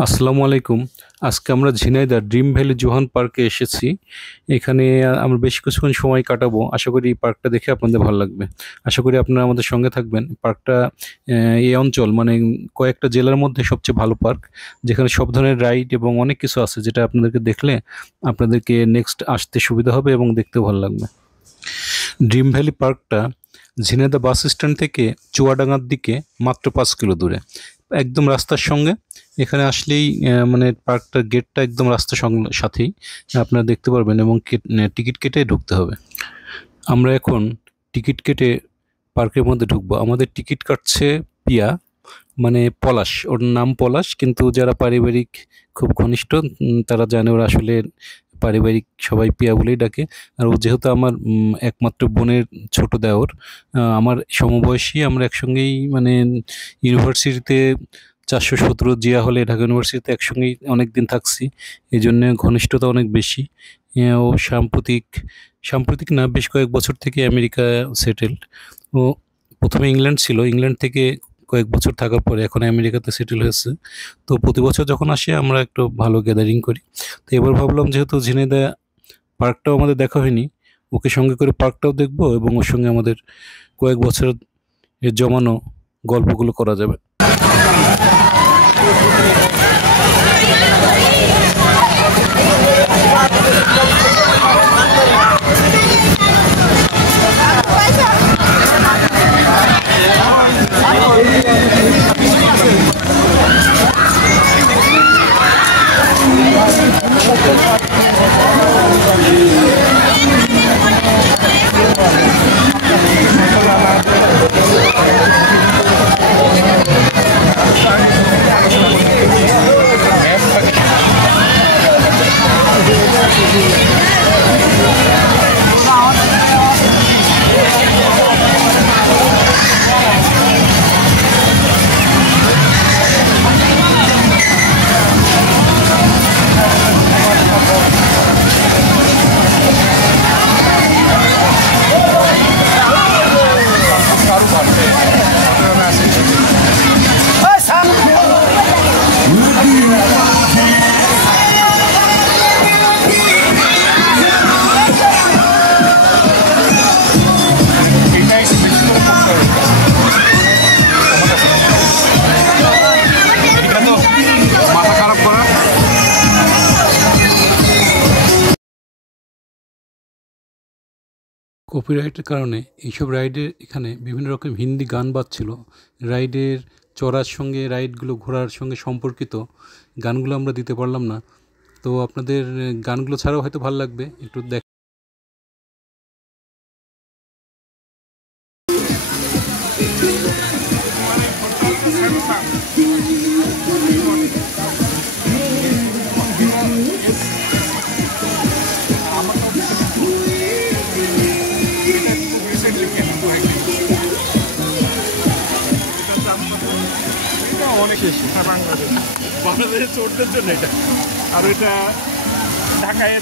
আসসালামু আলাইকুম। আজকে আমরা ঝিনাইদহ ড্রিম ভ্যালি জোহান পার্কে এসেছি। এখানে আমরা বেশ কিছুক্ষণ সময় কাটাবো। আশা করি এই পার্কটা দেখে আপনাদের ভালো লাগবে। আশা করি আপনারা আমাদের সঙ্গে থাকবেন। পার্কটা এই অঞ্চল মানে কয়েকটা জেলার মধ্যে সবচেয়ে ভালো পার্ক, যেখানে সব ধরনের রাইড এবং অনেক কিছু আছে যেটা আপনাদেরকে দেখলে আপনাদেরকে নেক্সট আসতে সুবিধা হবে এবং দেখতেও ভালো লাগবে। ড্রিম ভ্যালি পার্কটা ঝিনাইদহ বাস স্ট্যান্ড থেকে চুয়াডাঙ্গার দিকে মাত্র 5 কিলো দূরে, একদম রাস্তার সঙ্গে। এখানে আসলেই মানে পার্কটার গেটটা একদম রাস্তার সাথেই আপনারা দেখতে পারবেন এবং টিকিট কেটে ঢুকতে হবে। আমরা এখন টিকিট কেটে পার্কের মধ্যে ঢুকবো। আমাদের টিকিট কাটছে পিয়া, মানে পলাশ, ওর নাম পলাশ, কিন্তু যারা পারিবারিক খুব ঘনিষ্ঠ তারা জানে ওরা আসলে পারিবারিক সবাই পিয়া বলেই ডাকে। আর ও যেহেতু আমার একমাত্র বোনের ছোট দেওর, আমার সমবয়সী, আমরা একসঙ্গেই মানে ইউনিভার্সিটিতে 417 জিয়া হলে ঢাকা ইউনিভার্সিটিতে একসঙ্গেই অনেক দিন থাকছি, এই জন্যে ঘনিষ্ঠতা অনেক বেশি। ও সাম্প্রতিক সাম্প্রতিক না, বেশ কয়েক বছর থেকে আমেরিকা সেটেলড। ও প্রথমে ইংল্যান্ড ছিল, ইংল্যান্ড থেকে কয়েক বছর থাকার পরে এখন আমেরিকাতে সেটেল হয়েছে। তো প্রতি বছর যখন আসে আমরা একটু ভালো গ্যাদারিং করি। তো এবার ভাবলাম যেহেতু ঝিনাইদহ পার্কটাও আমাদের দেখা হয়নি, ওকে সঙ্গে করে পার্কটাও দেখবো এবং ওর সঙ্গে আমাদের কয়েক বছরের জমানো গল্পগুলো করা যাবে। কপিরাইটের কারণে এইসব রাইডের এখানে বিভিন্ন রকম হিন্দি গান বাজছিল। রাইডের চড়ার সঙ্গে, রাইডগুলো ঘোরার সঙ্গে সম্পর্কিত গানগুলো আমরা দিতে পারলাম না। তো আপনাদের গানগুলো ছাড়াও হয়তো ভালো লাগবে, একটু দেখ। অনেক বেশি বাংলাদেশের চোরদের জন্য এটা, আর এটা ঢাকায়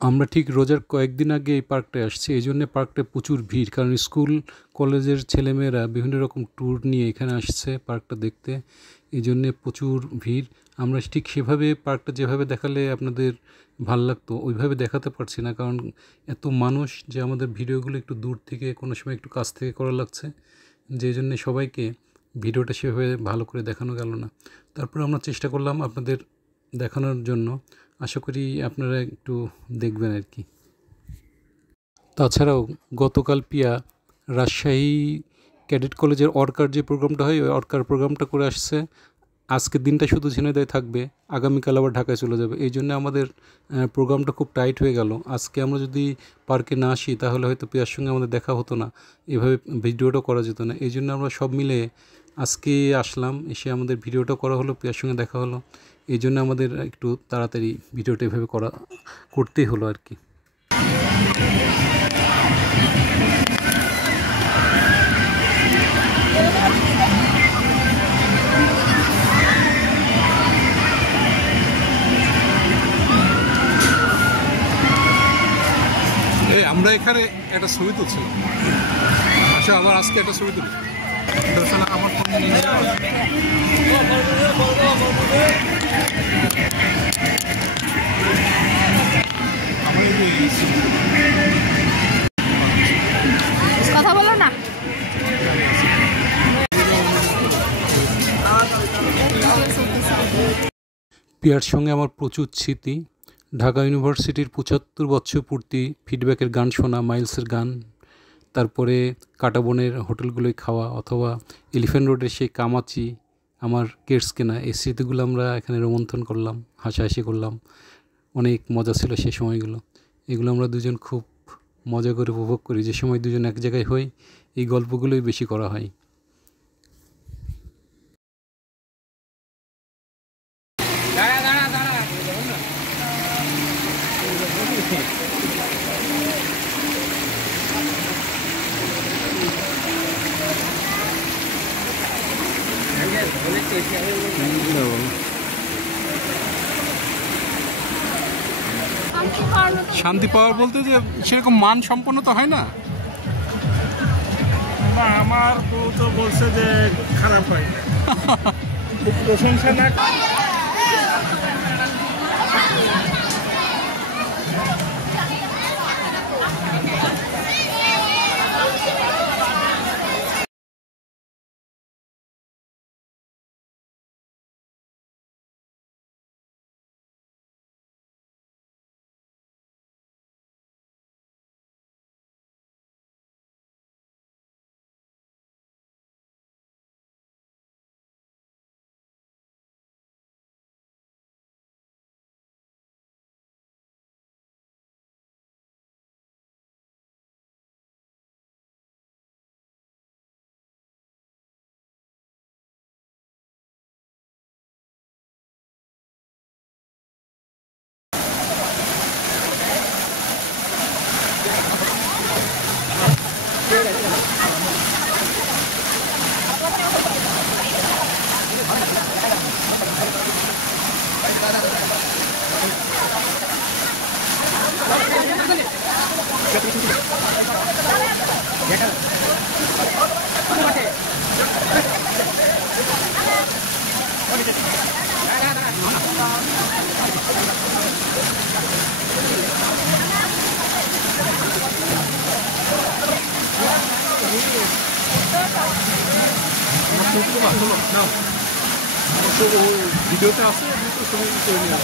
আমরা ঠিক রোজার কয়েকদিন আগে এই পার্কটায় আসছি, এই জন্যে পার্কটায় প্রচুর ভিড়, কারণ স্কুল কলেজের ছেলেমেয়েরা বিভিন্ন রকম ট্যুর নিয়ে এখানে আসছে পার্কটা দেখতে, এই জন্যে প্রচুর ভিড়। আমরা ঠিক সেভাবে পার্কটা যেভাবে দেখালে আপনাদের ভাল লাগতো ওইভাবে দেখাতে পারছি না, কারণ এত মানুষ যে আমাদের ভিডিওগুলো একটু দূর থেকে, কোনো সময় একটু কাছ থেকে করা লাগছে, যে জন্যে সবাইকে ভিডিওটা সেভাবে ভালো করে দেখানো গেল না। তারপর আমরা চেষ্টা করলাম আপনাদের দেখানোর জন্য। আশা করি আপনারা একটু দেখবেন আর কি। তাছাড়াও গতকাল পিয়া রাজশাহী ক্যাডেট কলেজের অর্কার যে প্রোগ্রামটা হয় ওই অর্কার প্রোগ্রামটা করে আসছে। আজকের দিনটা শুধু ঝিনাইদহে থাকবে, আগামীকাল আবার ঢাকায় চলে যাবে। এই জন্য আমাদের প্রোগ্রামটা খুব টাইট হয়ে গেল। আজকে আমরা যদি পার্কে না আসি তাহলে হয়তো পিয়ার সঙ্গে আমাদের দেখা হতো না, এভাবে ভিডিওটা করা যেত না। এই জন্য আমরা সব মিলে আজকে আসলাম, এসে আমাদের ভিডিওটা করা হলো, পিয়ার সঙ্গে দেখা হলো। এই জন্য আমাদের একটু তাড়াতাড়ি ভিডিওটা এভাবে করতেই হলো আর কি। আমরা এখানে একটা ছবি তুলছিলাম, আচ্ছা আবার আজকে একটা ছবি তুলি। আমার ফোন নিয়ে কথা বলো না। পিয়ার সঙ্গে আমার প্রচুর স্মৃতি। ঢাকা ইউনিভার্সিটির ৭৫ বছর পূর্তি, ফিডব্যাকের গান শোনা, মাইলসের গান, তারপরে কাঁটাবনের হোটেলগুলোয় খাওয়া, অথবা এলিফ্যান্ট রোডের সেই কামাচি, আমার কেটস কেনা, এই স্মৃতিগুলো আমরা এখানে রোমন্থন করলাম, হাসাহাসি করলাম। অনেক মজা ছিল সেই সময়গুলো। এগুলো আমরা দুজন খুব মজা করে উপভোগ করি। যে সময় দুজন এক জায়গায় হই এই গল্পগুলোই বেশি করা হয়। শান্তি পাওয়ার বলতে যে সেরকম মান সম্পন্ন তো হয় না। আমার বউ তো বলছে যে খারাপ হয় না, প্রশংসা না। ভিডিওতে আছে, ছবি করে নিয়ে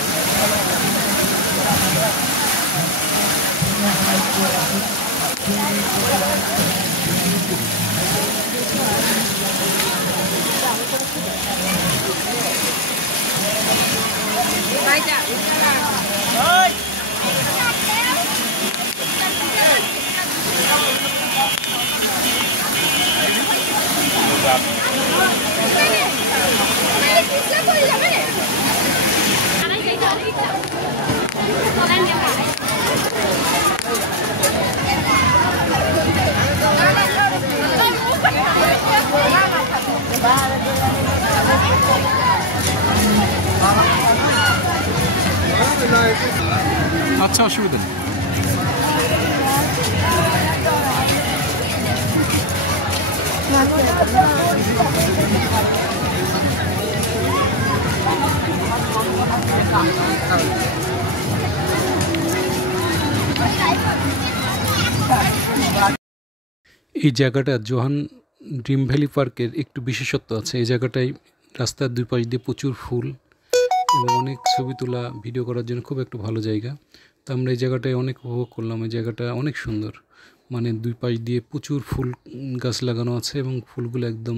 আচ্ছা, অসুবিধা নেই। এই জায়গাটা জোহান ড্রিম ভ্যালি পার্কের একটু বিশেষত্ব আছে। এই জায়গাটায় রাস্তার দুই পাশ দিয়ে প্রচুর ফুল এবং অনেক ছবি তোলা, ভিডিও করার জন্য খুব একটা ভালো জায়গা। তো আমরা এই জায়গাটায় অনেক উপভোগ করলাম। এই জায়গাটা অনেক সুন্দর, মানে দুই পাশ দিয়ে প্রচুর ফুল গাছ লাগানো আছে এবং ফুলগুলো একদম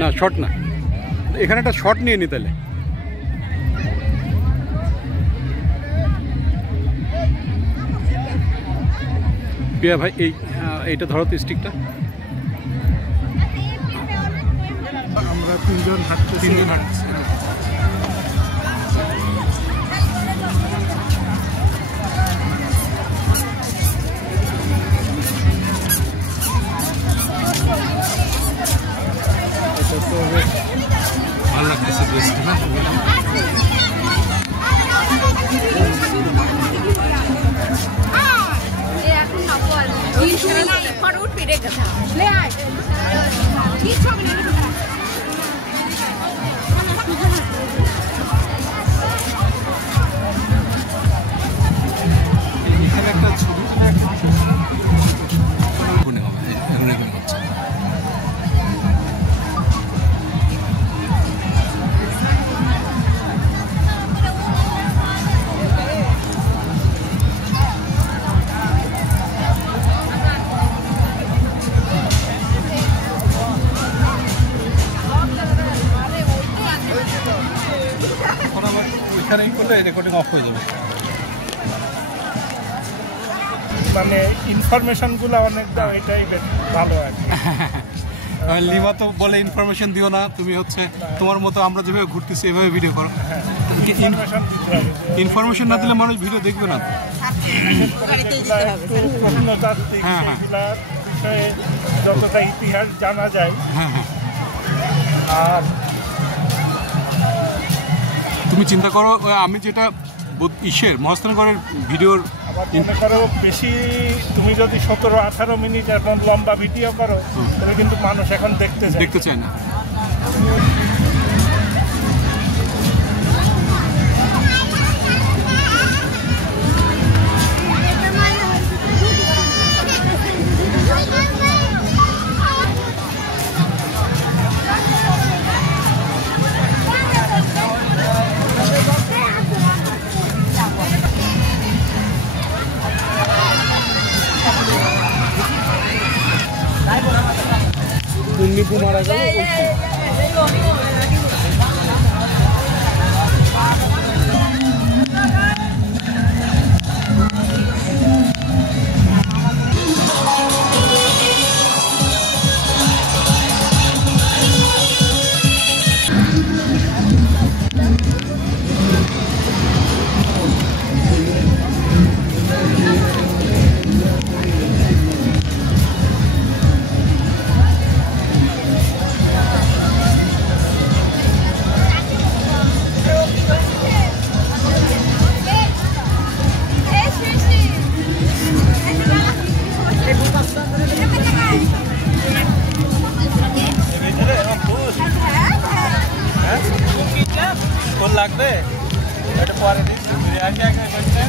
না শর্ট না, এখানে একটা শর্ট নিয়ে নি তাহলে। প্রিয়া ভাই এইটা ধরো তো স্টিকটা। আমরা তিনজন হাঁটতেছি। ভালো লাগতেছে ড্রেসটা না? এখানে একটা ছবি তুলে মনে হবে এখন এরকম হচ্ছে। ওইখানেই করলে রেকর্ডিং অফ হয়ে যাবে। মানে ইনফরমেশনগুলো অনেকটা এটাই ভালো আর কি। লিমা তো বলে ইনফরমেশন দিও না, তুমি হচ্ছে তোমার মতো আমরা যেভাবে ঘুরতেছি এভাবে ভিডিও করো। ইনফরমেশন না দিলে মানুষ ভিডিও দেখবে না। প্রত্নতাত্ত্বিক সেগুলার বিষয়ে যতটা ইতিহাস জানা যায়। আর তুমি চিন্তা করো আমি যেটা মহাস্থানগড়ের ভিডিওর আমার মনে করো বেশি তুমি যদি 17-18 মিনিট এখন লম্বা ভিডিও করো তাহলে কিন্তু মানুষ এখন দেখতে চায় না। মারা গেল লাগবে এটা পরে দিচ্ছি বিরিয়ানি আগে করছেন।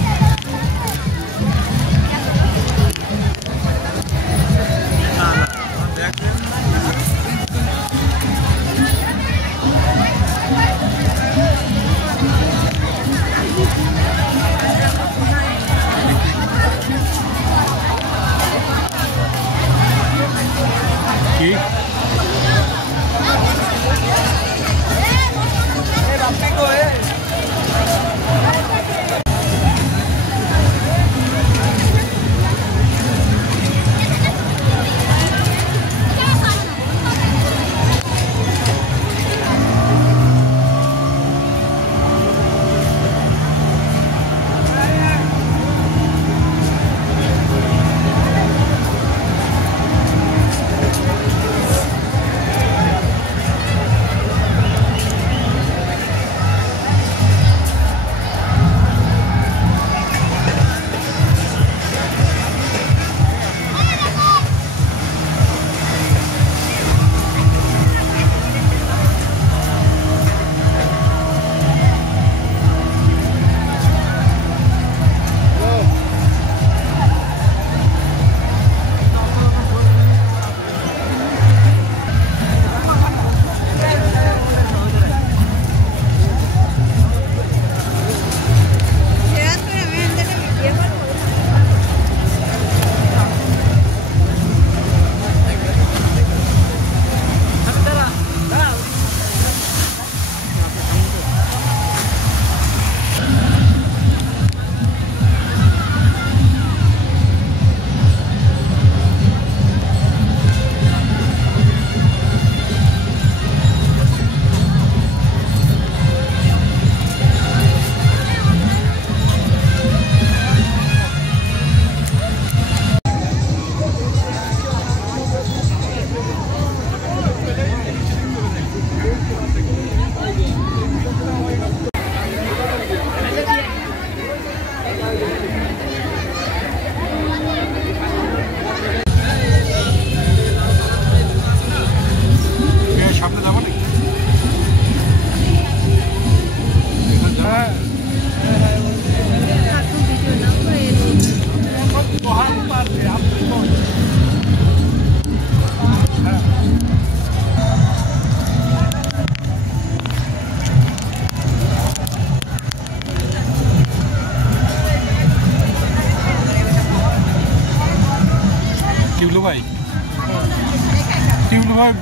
কি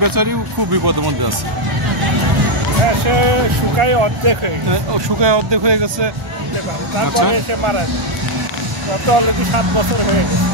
বেচারিও খুব বিপদের মধ্যে আছে। হ্যাঁ, সে শুকায় অর্ধেক হয়ে গেছে। শুকায় অর্ধেক হয়ে গেছে। তারপরে সে মারা যায়। গত অলরেডি 7 বছর হয়ে গেছে।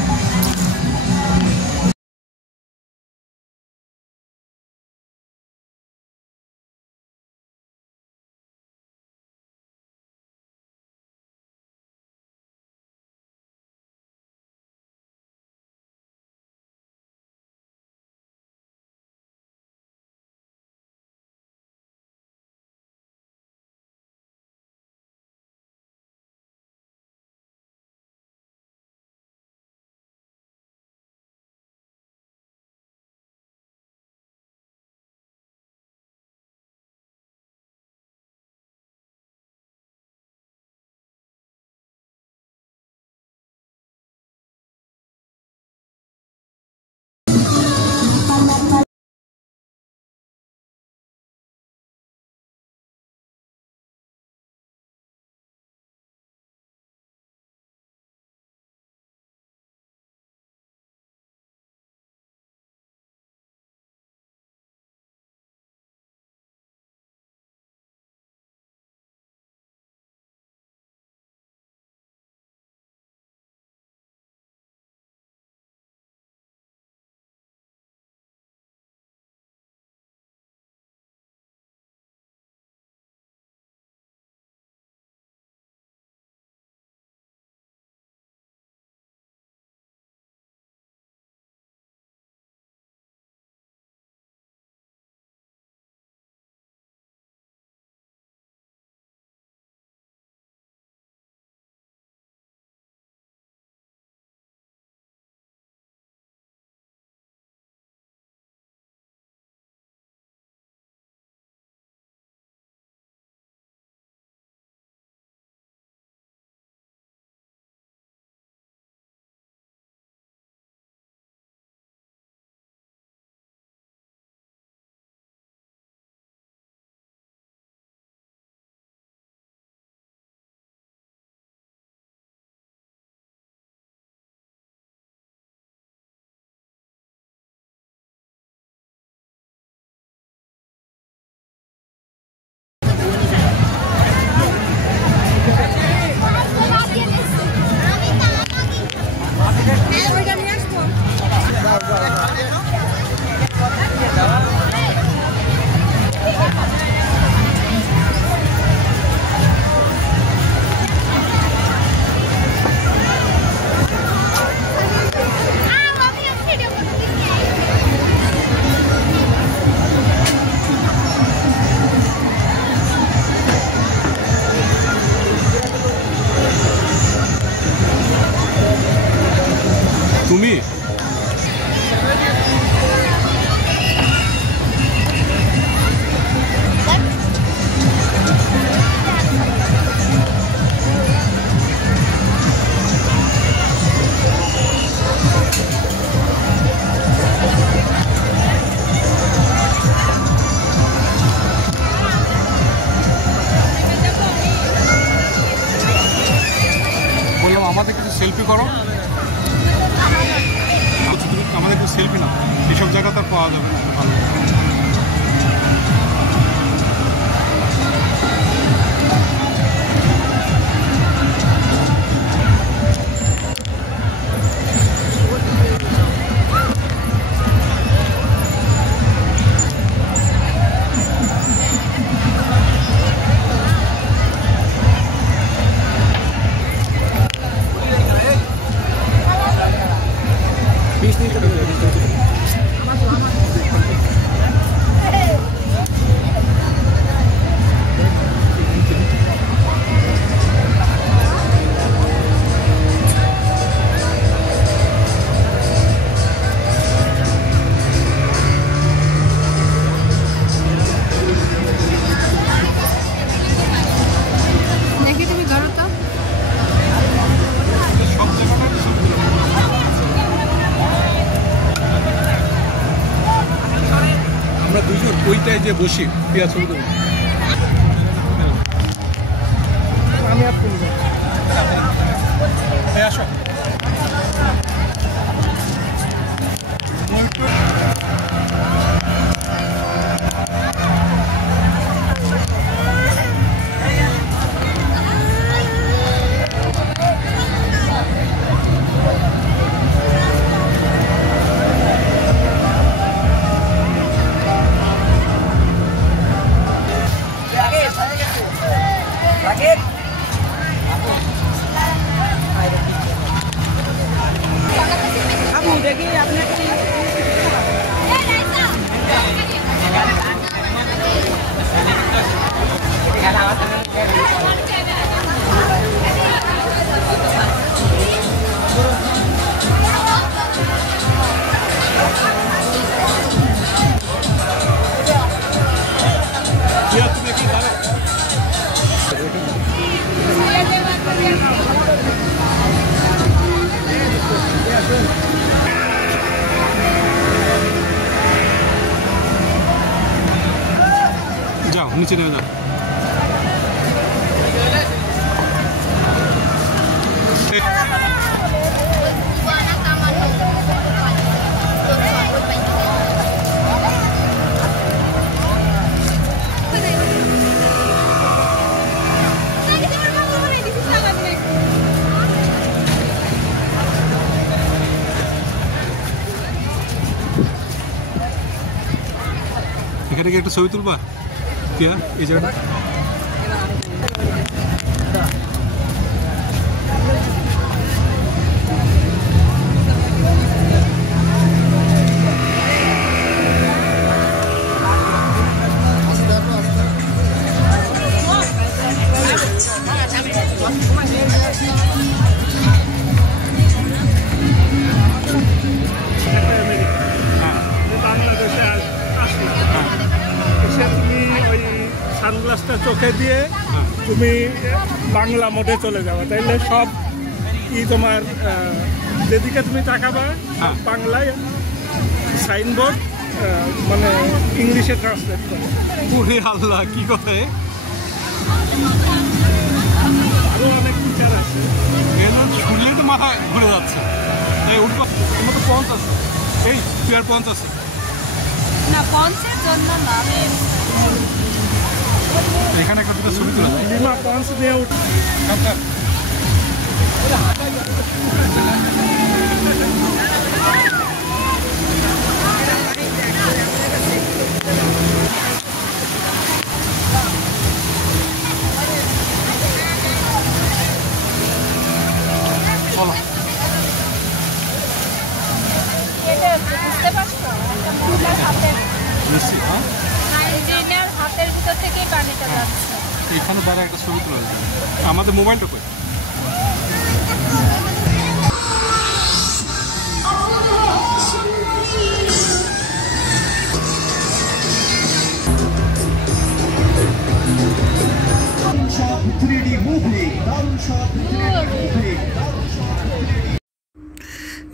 তুমি বললাম আমাদের কিছু সেলফি করো। আমাদের একটু সেলফি না, এসব জায়গা তো পাওয়া যাবে না। ভালো ওইটাই যে বসি পেঁয়াজ ছবি দেবো। আমি আর তুলব আসো যাও নিচে নেমে যাও। এখানে কি একটা ছবি তুলবা? কিয়া এই জায়গাটা বাংলাদেশে এসে তুমি ওই সানগ্লাসটা চোখে দিয়ে তুমি বাংলা মোডে চলে যাবে, তাইলে সব তোমার যেদিকে তুমি তাকাবা বাংলায় সাইনবোর্ড মানে ইংলিশে ট্রান্সলেট করে। ওরে আল্লাহ, কি কথা! আরও অনেক ফিচার আছে, শুনলেই তো মাথা ঘুরে যাচ্ছে। এই উঠবো, তোমার তো পঞ্চ আছে, এই তুই আর পঞ্চ আছে না, পঞ্চের জন্য না। এখানে একটা দুটো ছবি তুলে লিমা পঞ্চ দিয়ে উঠ। চলো। বুঝতে পারছো? একটা মহিলার হাতের নিশ্চিত, হ্যাঁ ইঞ্জিনিয়ার হাতের ভিতর থেকেই পানিটা যাচ্ছে। এখানে দাঁড়া একটা ছবি তুলে আমাদের মোবাইলটা কই?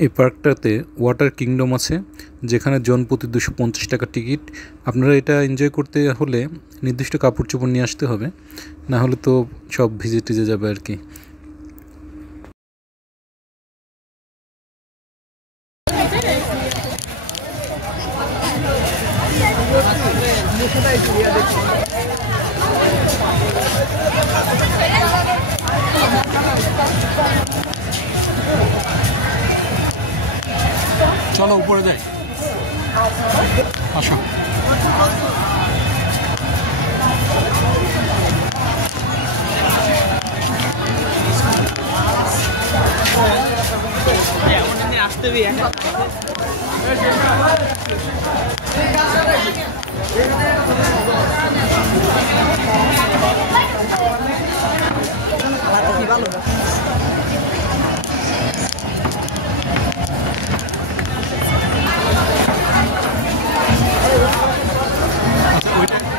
এই পার্কটাতে ওয়াটার কিংডম আছে, যেখানে জন প্রতি 250 টাকা টিকিট। আপনারা এটা এনজয় করতে হলে নির্দিষ্ট কাপড় চোপড় নিয়ে আসতে হবে, না হলে তো সব ভিজে টিজে যাবে আর কি। চলো উপরে যাই, আসো।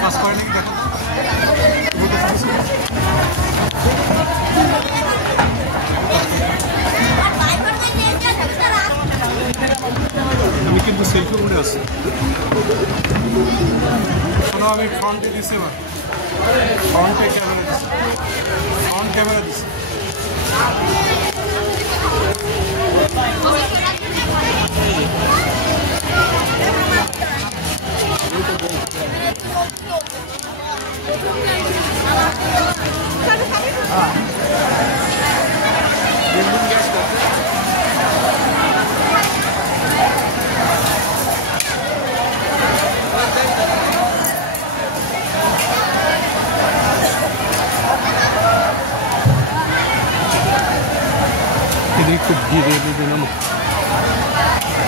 কাজ করে নাকি দেখো। আমি কিন্তু সেলফি মোডে আছি। শোনো, আমি ফ্রন্টে দিচ্ছি, এবার ফ্রন্টে ক্যামেরা দিচ্ছি, ফ্রন্ট ক্যামেরা দিচ্ছি। এদিকে খুব ধীরে ধীরে নামো।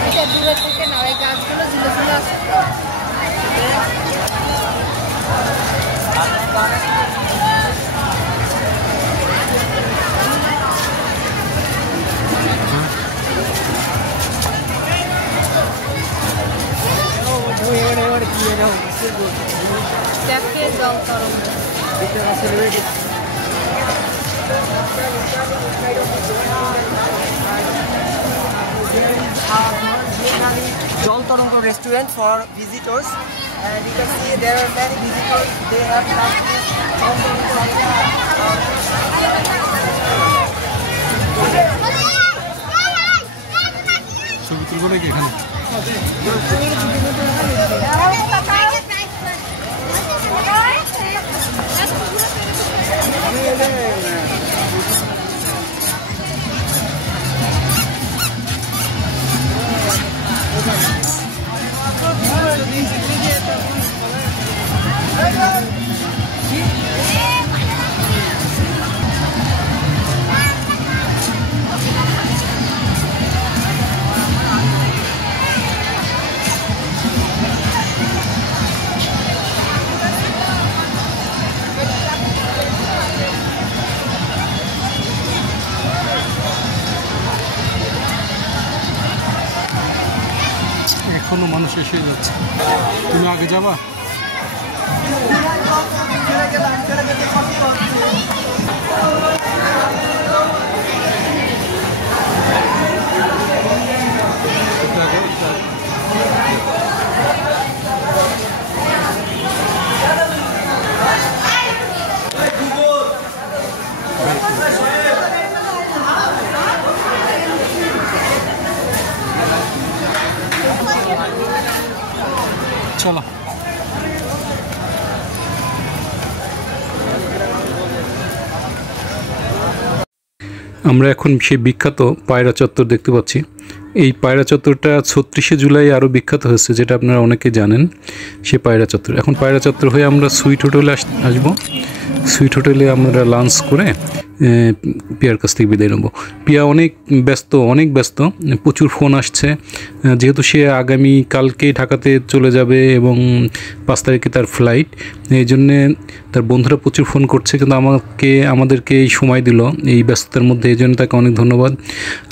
এটা দূরে থেকে না, ওই গাছগুলো ঝুলে ঝুলে আসছে। দেখে জল তরঙ্গ। basically Jol Toronto restaurant for visitors. And you can see there are many visitors. They have come to Jol Toronto ছবি তুলবো নাকি এখানে? এখনো মানুষ এসে যাচ্ছে। তুমি আগে যাবা? চলো। আমরা এখন সেই বিখ্যাত পায়রা চত্বর দেখতে পাচ্ছি। এই পায়রা চত্বরটা ৩৬শে জুলাই আরও বিখ্যাত হয়েছে, যেটা আপনারা অনেকে জানেন। সে পায়রা চত্বর, এখন পায়রা চত্বর হয়ে আমরা সুইট হোটেলে আসবো। সুইট হোটেলে আমরা লাঞ্চ করে পিয়ার কাছ থেকে বিদায় নেব। পিয়া অনেক ব্যস্ত, প্রচুর ফোন আসছে, যেহেতু সে আগামী কালকে ঢাকাতে চলে যাবে এবং ৫ তারিখে তার ফ্লাইট। এই জন্যে তার বন্ধুরা প্রচুর ফোন করছে, কিন্তু আমাদেরকে এই সময় দিল এই ব্যস্ততার মধ্যে, এই জন্য তাকে অনেক ধন্যবাদ।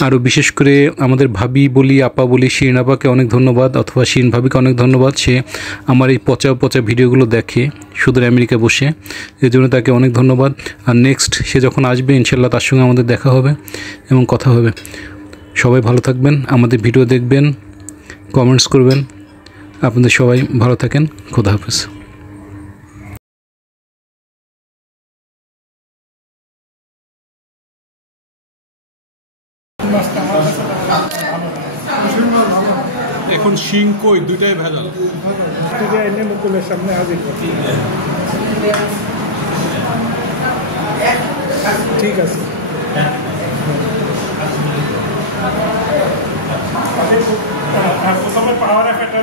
আরও বিশেষ করে আমাদের ভাবি বলি, আপা বলি, শিরিন আপাকে অনেক ধন্যবাদ, অথবা শিরিন ভাবিকে অনেক ধন্যবাদ। সে আমার এই পচা ভিডিওগুলো দেখে শুধু আমেরিকা বসে, এই জন্য তাকে অনেক ধন্যবাদ। আর নেক্সট সে যখন আসবে ইনশাল্লাহ তার সঙ্গে আমাদের দেখা হবে এবং কথা হবে। সবাই ভালো থাকবেন, আমাদের ভিডিও দেখবেন, কমেন্টস করবেন। আপনাদের সবাই ভালো থাকেন। খোদা হাফেজ। এখন শিং কই দুইটাই ভেজাল। এনে মুকুলের সামনে হাজির করছি। ঠিক আছে। প্রথমে পাওয়ার একটা